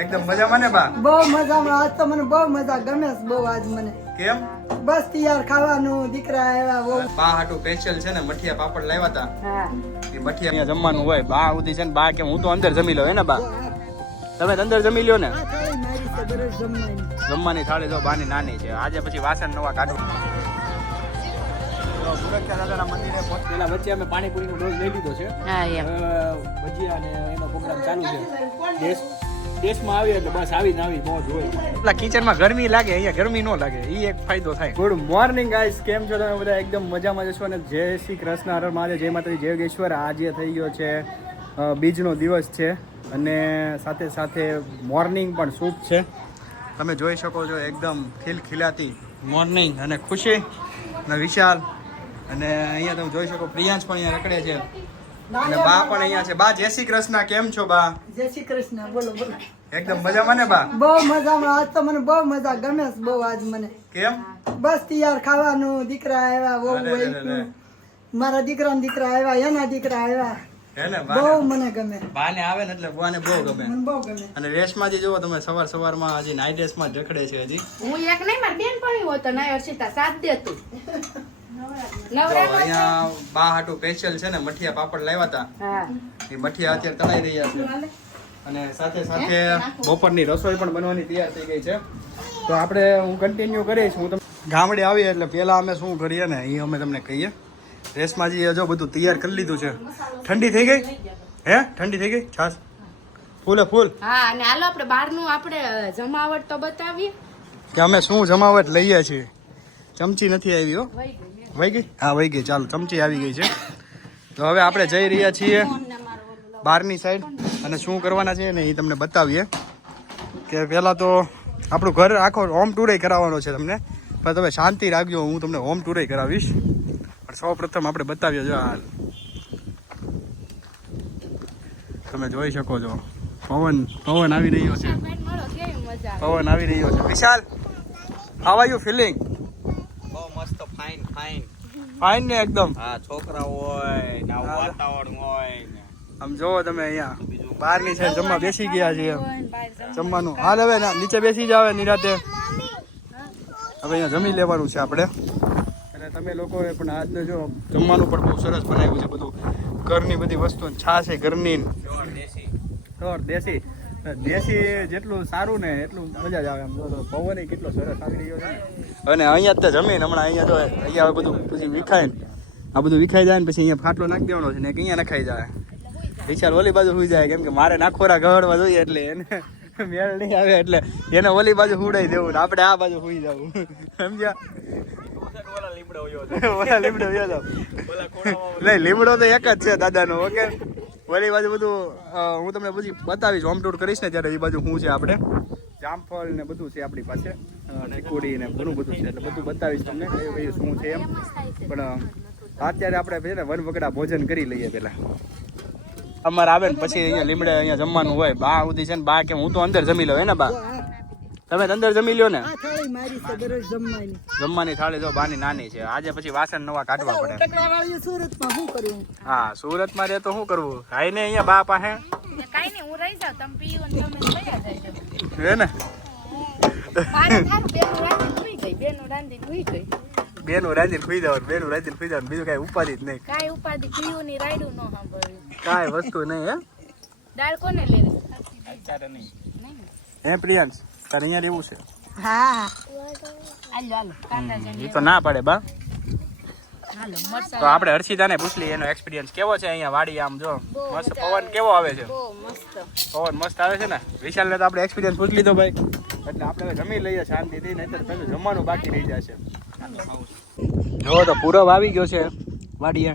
એકદમ મજામાં ને બા? બહુ મજામાં. આજ તો મને બહુ મજા ગમે છે બહુ. આજ મને કેમ? બસ તૈયાર ખાવાનું દીકરા આવ્યા બહુ. બા હાટુ સ્પેશિયલ છે ને મઠિયા પાપડ લાવ્યા હતા. હા એ મઠિયા અહીંયા જમવાનું હોય. બા ઉધી છે ને બા કે હું તો અંદર જમી લઉં હે ને બા? તમે તો અંદર જમી લ્યો ને? આ થાળી મારી છે દરરોજ જમવાની. જમવાની થાળી જો બાની નાની છે. આજે પછી વાસણ નવા કાઢો. પેલા વચ્ચે અમે પાણીપુરીનો ડોઝ લઈ લીધો છે. ભજીયા અને એનો પ્રોગ્રામ ચાલુ છે. દેશમાં આવી એટલે બસ આવી ને આવી મોજ હોય. એટલા કિચનમાં ગરમી લાગે, અહીંયા ગરમી ન લાગે, એ એક ફાયદો થાય. ગુડ મોર્નિંગ ગાઈસ, કેમ છો તમે બધા? એકદમ મજામાં જશો. અને જય શ્રી કૃષ્ણ, હર મહાદેવ, જય માતાજી, જય યોગેશ્વર. આજે થઈ ગયો છે બીજનો દિવસ છે અને સાથે સાથે મોર્નિંગ પણ શુભ છે. તમે જોઈ શકો છો એકદમ ખિલખિલાતી મોર્નિંગ અને ખુશી અને વિશાલ. અને અહીંયા તમે જોઈ શકો પ્રિયાંશ પણ અહીંયા રખડે છે અને બા પણ અહીંયા છે. બા જય શ્રી કૃષ્ણ, કેમ છો બા? જય શ્રી કૃષ્ણ. બોલો બોલો. એકદમ મજામાં ને બા? બહુ મજામાં. આજ તો મને બહુ મજા ગમે છે બહુ. આજ મને કેમ? બસ તૈયાર ખાવાનું દીકરા આવ્યા બહુ. મારા દીકરા આવ્યા, એના દીકરા આવ્યા. હે ને બહુ બા? મને ગમે. બાને આવે ને એટલે બાને બહુ ગમે. મને બહુ ગમે. અને રેશમાંથી જુઓ તમે સવારમાં હજી નાઈટ ડ્રેસમાં જ રખડે છે હજી. હું એક નહીં, મારી બેન પણ હોતો ના હર્ષિતા સાથ દે તું. તો અહીંયા બા હાટુ સ્પેશિયલ છે ને મઠિયા પાપડ લાવ્યા હતા. હા એ મઠિયા અત્યારે તળાઈ રહ્યા છે અને સાથે સાથે બપોરની રસોઈ પણ બનવાની તૈયાર થઈ ગઈ છે. તો આપણે હું કન્ટિન્યુ કરીશ. હું તમને ગામડે આવીએ એટલે પહેલા અમે શું કરીએ ને એ અમે તમને કહીએ. રેશમાજી જો બધું તૈયાર કરી લીધું છે. ઠંડી થઈ ગઈ? હે ઠંડી થઈ ગઈ? છાસ ફૂલે ફૂલ. હા, અને હાલો આપણે બહારનું આપણે જમાવટ તો બતાવીએ કે અમે શું જમાવટ લઈએ છીએ. ચમચી નથી આવી હો. વહી ગઈ? હા વહી ગઈ. ચાલો ચમચી આવી ગઈ છે. તો હવે આપણે જઈ રહ્યા છીએ બહારની સાઈડ અને શું કરવાના છે ને એ તમને બતાવીએ. કે પહેલાં તો આપણું ઘર આખો હોમ ટૂરે કરાવવાનો છે તમને, પણ તમે શાંતિ રાખજો, હું તમને હોમ ટૂરે કરાવીશ. પણ સૌ પ્રથમ આપણે બતાવીએ. જો હાલ તમે જોઈ શકો છો પવન આવી રહ્યો છે. પવન આવી રહ્યો છે. વિશાલ, હાઉ આર યુ ફીલિંગ? બહુ મસ્ત, ફાઇન ફાઇન ફાઇન ને એકદમ. હા, છોકરા હોય ને આવું વાતાવરણ હોય ને. આમ જોવો તમે અહીંયા બહારની સાઈડ જમવા બેસી ગયા છીએ. જમવાનું હાલ હવે નીચે બેસી જાવે નિરાતે. હવે અહીંયા જમી લેવાનું છે આપણે. અને તમે લોકોએ પણ આજનું જો જમવાનું પણ બહુ સરસ બનાવ્યું છે. બધું ઘરની બધી વસ્તુ, છાશ છે ઘરની, દેશી જેટલું સારું ને એટલું મજા જ આવે. આમ જો પવન કેટલો સરસ આવી રહ્યો છે. અને અહીંયા જ જમીન હમણાં અહીંયા જો અહીંયા બધું પછી વિખાય ને, આ બધું વિખાઈ જાય ને પછી અહીંયા ફાટલો નાખી દેવાનો છે ને અહીંયા નખાઈ જાય. વિચાર ઓલી બાજુ સુઈ જાય, કેમ કે મારે નાખોરા ગળવા જોઈએ એટલે એને મેળ નહીં આવે એટલે એને ઓલી બાજુ હુડાઈ દેવું ને આપણે આ બાજુ સુઈ જવું. સમજ્યા? ઓલા લીમડો વયો જાવ. નહીં, લીમડો તો એક જ છે દાદાનો. ઓકે, ઓલી બાજુ બધું હું તમને પછી બતાવીશ. હોમ ટૂર કરીશ ને ત્યારે એ બાજુ શું છે આપણે જામફળ ને બધું છે આપણી પાસે, ચીકુડી ને ઘણું બધું છે એટલે બધું બતાવીશ તમને કયું કયું શું છે એમ. પણ અત્યારે આપણે છે ને વનવગડા ભોજન કરી લઈએ પેલા. અમારે આવે ને પછી અહીંયા લીમડે અહીંયા જમવાનું હોય. બા ઉધી છે ને બા કે હું તો અંદર જમી લઉં હે ને બા? તમે તો અંદર જમી લ્યો ને? આ થાળી મારી છે દરરોજ જમવાની. જમવાની થાળી જો બાની નાની છે. આજે પછી વાસણ નવા કાઢવા પડે. ટકરાવાળી સુરતમાં શું કર્યું? હા, સુરતમાં રહે તો શું કરવું? હાઈ ને અહીંયા બા પાસે કાઈ નહીં, હું રહી જાઉં, તમે પીઓ ને તમે કયા જાય હે ને. મારે થારું બેનું રાંધી ભૂઈ ગઈ, બેનું રાંધી ભૂઈ ગઈ. બેનું રાંધીને ખુઈ જવાનું, બેનું રાંધીને ખુઈ જવાનું, બીજું કાંઈ ઉપાધિ જ નહીં. કાઈ ઉપાધિ પીવું ની રાયડું ન સાંભળ્યું. કાંઈ વસ્તુ નહીં. હે દાળ કોને લેવી? હે પ્રિયાંશ, તારે અહીંયા રહેવું છે? હા હાલો હાલો કાંદા જણ એ તો ના પાડે બા. હાલો મરસા તો આપણે હર્ષિતાને પૂછલી એનો એક્સપિરિયન્સ કેવો છે અહીંયા વાડી. આમ જો મસ્ત પવન કેવો આવે છે. બહુ મસ્ત પવન મસ્ત આવે છે ને. વિશાલને તો આપણે એક્સપિરિયન્સ પૂછી લીધો ભાઈ, એટલે આપણે જમી લઈએ શાંતિથી, નહીંતર તમે જમવાનું બાકી રહી જશે. જો તો પૂરવ આવી ગયો છે વાડીએ.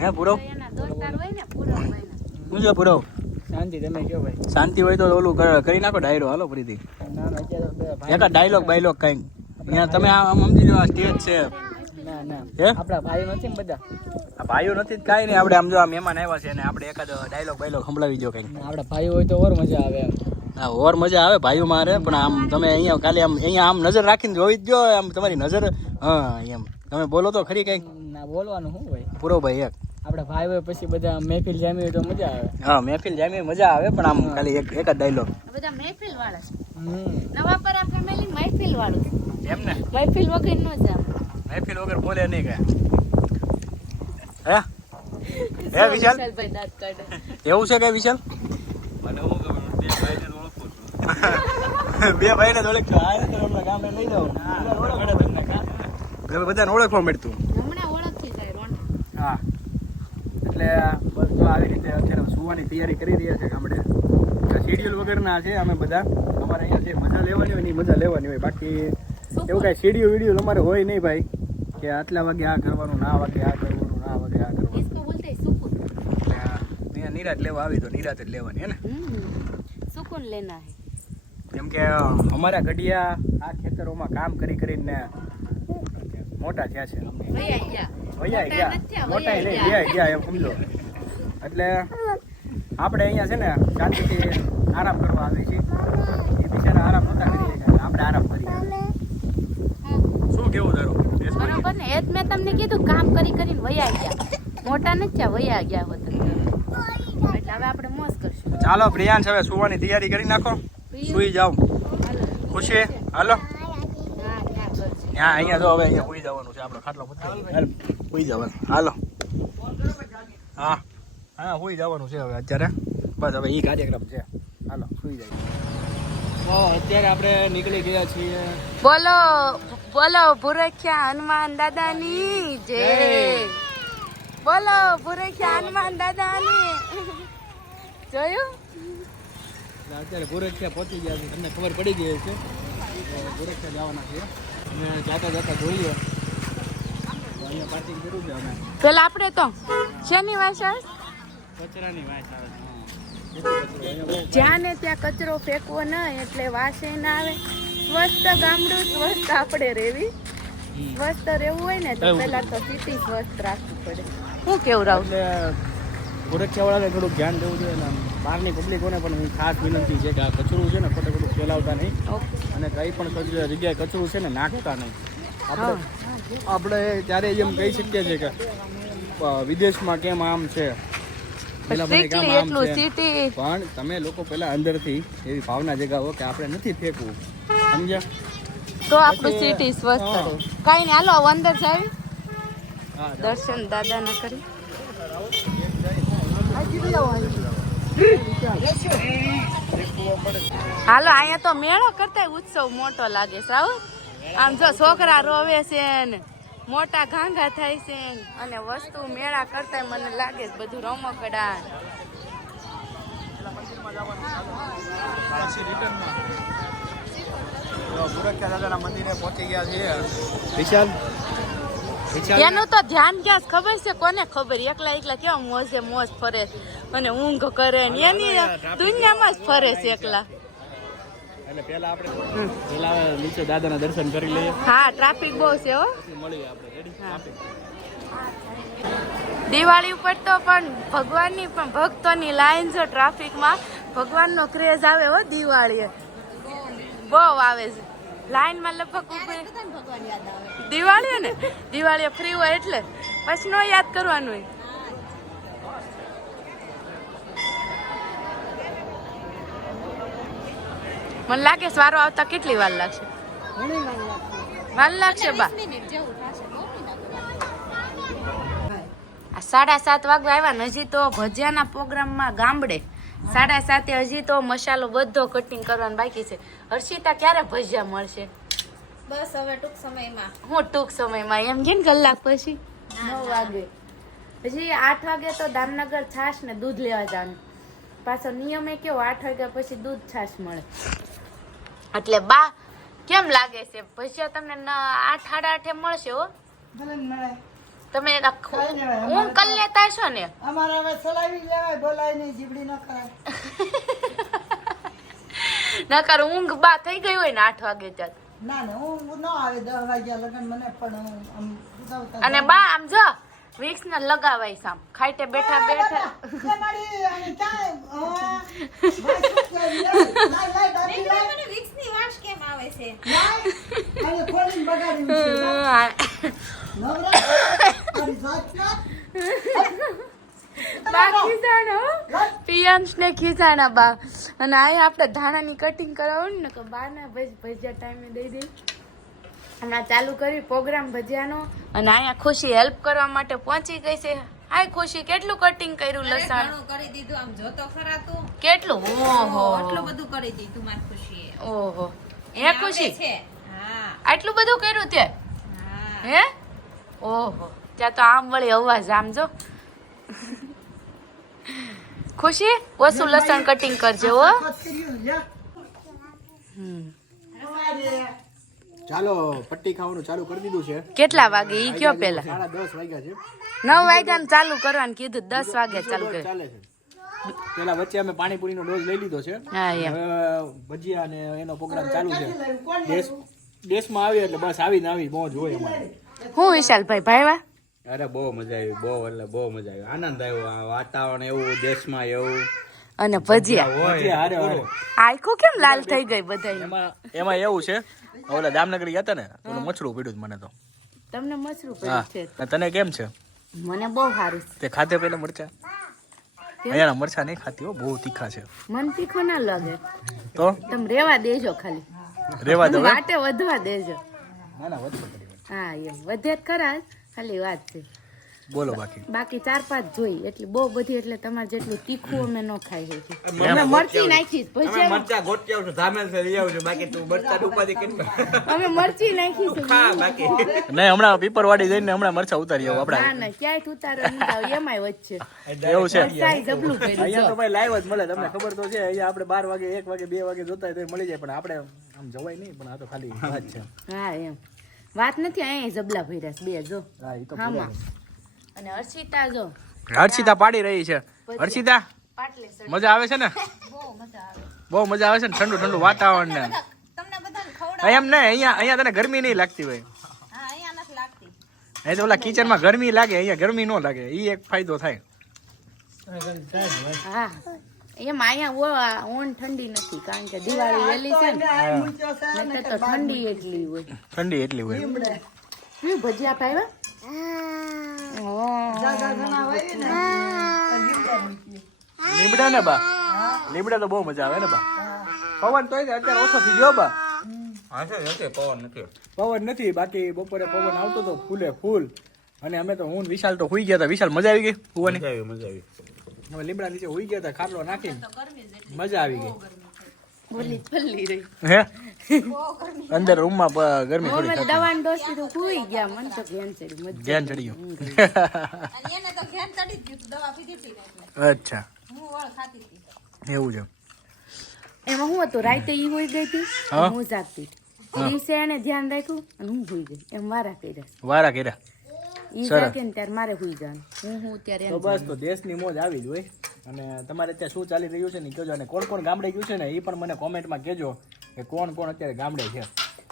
હે પૂરવ? એના દોસ્તાર હોય ને પૂરો મહિના. શું છે પૂરવ? શાંતિ, તમે કયો ભાઈ? શાંતિ હોય તો ઓલું કરી નાખો ડાયરો. હાલો ફરીથી એક ડાયલોગ બાયલોગ કઈક. અહીંયા તમે આમ સમજી લો, આ સ્ટેજ છે. ના ના, હે આપણા ભાઈ નથી ને બધા? આ ભાઈઓ નથી જ કાંઈ નહીં. આપણે આમ જો આ મહેમાન આવ્યા છે ને આપણે એકાદ ડાયલોગ બાયલોગ સંભળાવી દો કઈ. આપણા ભાઈ હોય તો ઓર મજા આવે. હા, ઓર મજા આવે ભાઈઓ મારે. પણ આમ તમે અહીંયા ખાલી આમ અહીંયા આમ નજર રાખીને જોઈ જ જો. આમ તમારી નજર, હા એમ તમે બોલો તો ખરી કઈક. ના, બોલવાનું શું હોય? પૂરો ભાઈ એક આપણે ભાઈ હોય પછી બધા મહેફિલ જામી હોય તો મજા આવે. હા મહેફિલ જામી મજા આવે પણ આમ ખાલી એક જ ડાયલોગ. બધા મહેફિલ વાળા છે. નવાપરા ફેમિલી મહેફિલ વાળું એમ ને મહેફિલ વગર નો જામ. મહેફિલ વગર બોલે નહીં કે હે વિશાલ વિશાલભાઈ દાંત કાઢે. એવું છે કે વિશાલ મને હું ખબર બે ભાઈને ઓળખું છું. બે ભાઈને ઓળખતો આ તો હમણાં ગામે લઈ જાવ બધાને ઓળખવા મળતું. હમણાં ઓળખી જાય રોણ. હા એટલે બસ જો આવી રીતે અત્યારે સુવાની તૈયારી કરી રહ્યા છે ગામડે. શેડ્યુલ વગરના છે અમે બધા. અમારે અહીંયા જે મજા લેવાની હોય ને એ મજા લેવાની હોય. બાકી એવું કાંઈ શેડ્યુલ અમારે હોય નહીં ભાઈ કે આટલા વાગે આ કરવાનું ના વાગે આ કરવાનું ના વાગે આ કરવાનું. इसको बोलते हैं सुकून. અહીંયા નિરાત લેવા આવી તો નિરાત જ લેવાની હે ને. सुकून लेना है. કેમ કે અમારા ઘડિયા આ ખેતરોમાં કામ કરી કરીને મોટા થયા છે. વયા ગયા. મોટા નહીં ગયા એમ સમજો. એટલે આપણે અહીંયા છે ને શાંતિથી આરામ કરવા આવે છે. એ બિચારા આરામ નહોતા કરી રહ્યા આપણે આરામ કરીએ. શું કેવું તારું? બરોબર ને એ જ મેં તમને કીધું કામ કરી કરીને વયા ગયા. મોટા નથી થયા વયા ગયા હોત. એટલે હવે આપણે મોજ કરશું. ચાલો પ્રિયાંશ હવે સુવાની તૈયારી કરી નાખો. સુઈ જાઓ. ખુશી હાલો. અહીંયા જો હવે અહીંયા સુઈ જવાનું છે. આપણો ખાટલો સુઈ જવાનું. હાલો હા હા સુઈ જવાનું છે હવે અત્યારે. બસ હવે એ કાર્યક્રમ છે. હાલો સુઈ જાય. અત્યારે આપણે નીકળી ગયા છીએ. બોલો બોલો ભુરખ્યા હનુમાન દાદાની જય. બોલો ભુરખ્યા હનુમાન દાદાની. જોયું અત્યારે ગોરખિયા પહોંચી ગયા છે. તમને ખબર પડી ગઈ છે ગોરખિયા જવાના છે. અને જાતા જાતા જોઈએ અહીંયા પાર્કિંગ કર્યું છે અમે. પેલા આપણે તો શેની વાસ આવે? કચરાની વાસ આવે છે. જ્યાં ને ત્યાં કચરો ફેંકવો નહીં એટલે વાસે ના આવે. સ્વસ્થ ગામડું સ્વસ્થ આપણે રહેવી. સ્વસ્થ રહેવું હોય ને તો પેલા તો સિટી સ્વસ્થ રાખવું પડે. શું કેવું રાવ? એટલે ગોરખિયાવાળાને થોડુંક ધ્યાન દેવું જોઈએ ને બહારની પબ્લિકોને પણ હું ખાસ વિનંતી છે કે આ કચરું છે ને ખોટે ખોટું ફેલાવતા નહીં. અને કંઈ પણ જગ્યાએ કચરું છે ને નાખતા નહીં. આપણે ત્યારે એમ કહી શકીએ છીએ કે વિદેશમાં કેમ આમ છે પણ તમે લોકો પેલા અંદરથી એવી ભાવના જગાવો કે આપણે નથી ફેંકવું. સમજ્યા? તો આપણું સિટી સ્વસ્થ રહે. કઈ નહીં હાલો અંદર જાવી દર્શન દાદાના કરી. હાલો અહીંયા તો મેળો કરતા ઉત્સવ મોટો લાગે છે. આમ જો છોકરા રોવે છે ને મોટા ઘાંઘા થાય છે અને વસ્તુ મેળા કરતા મને લાગે છે બધું રમકડા. મંદિરે પહોંચી ગયા છીએ. વિશાલ એનું તો ધ્યાન ક્યાં ખબર છે? કોને ખબર? એકલા એકલા કેવા મોજે મોજ ફરે અને ઊંઘ કરે ને એની દુનિયામાં જ ફરે છે એકલા. એટલે પેલા આપણે નીચે દાદાના દર્શન કરી લઈએ. હા ટ્રાફિક બહુ છે હો. મળીએ આપણે. રેડી? દિવાળી ઉપર તો પણ ભગવાનની પણ ભક્તોની લાઈન છે ટ્રાફિકમાં. ભગવાનનો ક્રેઝ આવે હો દિવાળીએ બહુ આવે છે. લાઈનમાં લગભગ દિવાળી ને દિવાળી ફ્રી હોય એટલે પછી નો યાદ કરવાનું હોય. મને લાગે વારો આવતા કેટલી વાર લાગશે? વાર લાગશે બા. 7:30 વાગવા આવ્યા ને હજી તો ભજીયાના પ્રોગ્રામમાં ગામડે 7:30 હજી તો મસાલો બધો કટિંગ કરવાનો બાકી છે. હર્ષિતા ક્યારે ભજીયા મળશે? બસ હવે ટૂંક સમયમાં. હું ટૂંક સમયમાં એમ કે કલાક પછી 9 વાગે. પછી 8 વાગે તો દામનગર છાશ ને દૂધ લેવા જવાનું. પાછો નિયમ એ કેવો 8 વાગ્યા પછી દૂધ છાશ મળે. એટલે બા કેમ લાગે છે ભજીયા તમને 8:30 મળશે હો? ભલે મળે. તમે ઊંઘ કરી લેતા છો ને? અમારે હવે સલાવી લેવાય બોલાય નહીં જીબડી ન કરાય. નકર ઊંઘ બા થઈ ગઈ હોય ને 8 વાગે ત્યાં. ના ના હું ન આવે 10 વાગ્યા લગન મને પણ આમ ઉતાવતા. અને બા આમ જો વિક્સ ને લગાવાય સામ ખાઈટે બેઠા બેઠા. મને વિક્સની વાસ કેમ આવે છે? અંશને ખીચાણા બા અને અહીંયા આપણે ધાણાની કટિંગ કરાવવું ને કે બાને ભજીયા ટાઈમે દઈ દઈ. હમણાં ચાલુ કરી પ્રોગ્રામ ભજીયાનો અને અહીંયા ખુશી હેલ્પ કરવા માટે પહોંચી ગઈ છે. હાય ખુશી, કેટલું કટિંગ કર્યું લસણ? ઘણું કરી દીધું, આમ જોતો ખરા તું. કેટલું? ઓહો, આટલું બધું કરી દીધું મારી ખુશીએ. ઓહો હે ખુશી, છે. હા આટલું બધું કર્યું તે? હા. હે ઓહો, ત્યાં તો આમ વળી અવાજ આમ જો. ખુશી ઓછું લસણ કટિંગ કરજે હો. ચાલો પટ્ટી ખાવાનું ચાલુ કરી દીધું છે. કેટલા વાગે ઈ કયો પેલા? 10:30 વાગ્યા છે. 9 વાગ્યાનું ચાલુ કરવાનું કીધું, 10 વાગે ચાલુ કરે. ચાલે છે. પેલા વચ્ચે અમે પાણીપુરીનો ડોઝ લઈ લીધો છે. હા એમ. હવે ભજીયા અને એનો પ્રોગ્રામ ચાલુ છે. દેશમાં આવી એટલે બસ આવીને આવી મોજ હોય અમારે. હું વિશાલભાઈ ભાઈવા? અરે બહુ મજા આવી, બહુ એટલે બહુ મજા આવી, આનંદ આવ્યો. આ વાતાવરણ એવું, દેશમાં એવું અને ભજીયા ભજીયા હારે હારે. આખું કેમ લાલ થઈ ગઈ બધાય? એમાં એવું છે, ઓલા જામનગર ગયા હતા ને ઓલું મછરું પીડ્યું મને તો. તમને મસરું હા, પડ્યું છે? તને કેમ છે? મને બહુ સારું છે. તે ખાતે પેલા મરચા? અહીંયાના મરચા નહીં ખાતી હો, બહુ તીખા છે. મન તીખો ના લાગે તો તમે રેવા દેજો, ખાલી રેવા દો. વાટે વધવા દેજો. ના ના વધુ કરી. હા એમ વધે જ ખરા, ખાલી વાત છે. બોલો બાકી. બાકી 4-5 જોઈ એટલે બહુ બધી, એટલે તમારે જેટલું તીખું અમે ન ખાઈ શકીએ. અમે મરચી નાખી ભજીયા, મરચા ગોટી આવું છું, ધામેલ થી લઈ આવું છું. બાકી તું મરચા ઉપાધિ કરી અમે મરચી નાખી છે. ખા બાકી. નહીં, હમણાં પીપરવાડી જઈને હમણાં મરચા ઉતારી આવો ના આપડા. ના ક્યાંય ઉતારો નહીં આવે, એમાંય વચ્ચે એવું છે. વરસાઈ જબલું કર્યું અહીંયા જો. તો ભાઈ લાઈવ જ મળે, તમને ખબર તો છે. અહીંયા આપણે 12 વાગે 1 વાગે 2 વાગે જોતા હોય તો મળી જાય, પણ આપણે આમ જવાય નહીં. પણ આ તો ખાલી વાત છે. હા એમ વાત નથી, અહીંયા જબલા ભર્યા છે બે જો. હા, ઈ તો હામાં અને હર્ષિતા જો હર્ષિતા પાડી રહી છે. હર્ષિતા પાટલે સડી. મજા આવે છે ને? બહુ મજા આવે છે ને, ઠંડુ ઠંડુ વાતાવરણ ને. તમને બધાને ખવડાવ. એમ ને અહીંયા તને ગરમી નહીં લાગતી હોય. હા, અહીંયા નથી લાગતી. અહીં તો ઓલા કિચનમાં ગરમી લાગે, અહીંયા ગરમી ન લાગે. ઈ એક ફાયદો થાય. હા એમ અહીંયા ઓન ઠંડી નથી, કારણ કે દિવાળી વહેલી છે ને, નહીંતર તો ઠંડી એટલી હોય. ઠંડી એટલી હોય. ભજીયા પાવ્યા? લીમડા ને બા, લીમડા તો બહુ મજા આવે ને બા. પવન તોય ને અત્યારે ઓછો થઈ ગયો બા. પવન નથી. પવન નથી, બાકી બપોરે પવન આવતો તો ફૂલે ફૂલ. અને અમે તો હું વિશાલ તો હુઈ ગયા હતા. વિશાલ મજા આવી ગઈ હુવાની? મજા આવી. અમે લીમડા નીચે હુઈ ગયા હતા, ખાટલો નાખીને મજા આવી ગઈ. બોલી ફલ્લી રહી. હે અંદર રૂમમાં ગરમી થોડી અમે દવાની ડોઝ થી તો સુઈ ગયા, મને તો ધ્યાન ચડી મજા. ધ્યાન ચડી ગયું. અને એને તો ઘેન ચડી જ ગયું તું, દવા પીધી હતી ને એટલે. અચ્છા, હું વળ ખાતી હતી. એવું છે. એમાં હું હતું, રાતે ઈ હોઈ ગઈ હતી, હા. હું જાગતી હતી. દિવસે એને ધ્યાન રાખ્યું અને હું હોઈ ગઈ, એમ વારા કર્યા. વારા કર્યા. ઈ સરસ. જાગે ને ત્યારે મારે હોઈ જવાનું, હું ત્યારે તો બસ, તો દેશની મોજ આવી જ હોય. અને તમારે ત્યાં શું ચાલી રહ્યું છે ને ઈ કહેજો. અને કોણ કોણ ગામડે ગયું છે ને એ પણ મને કોમેન્ટમાં કહેજો કે કોણ કોણ અત્યારે ગામડે છે.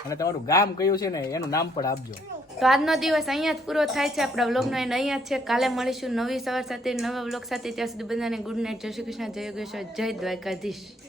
અને તમારું ગામ કયું છે ને એનું નામ પણ આપજો. તો આજનો દિવસ અહીંયા જ પૂરો થાય છે. આપણા વ્લોગનો એન્ડ અહીંયા જ છે. કાલે મળીશું નવી સવાર સાથે, નવા વ્લોગ સાથે. ત્યાં સુધી બધાને ગુડ નાઇટ, જય શ્રી કૃષ્ણ, જય યોગેશ્વર, જય દ્વારકાધીશ.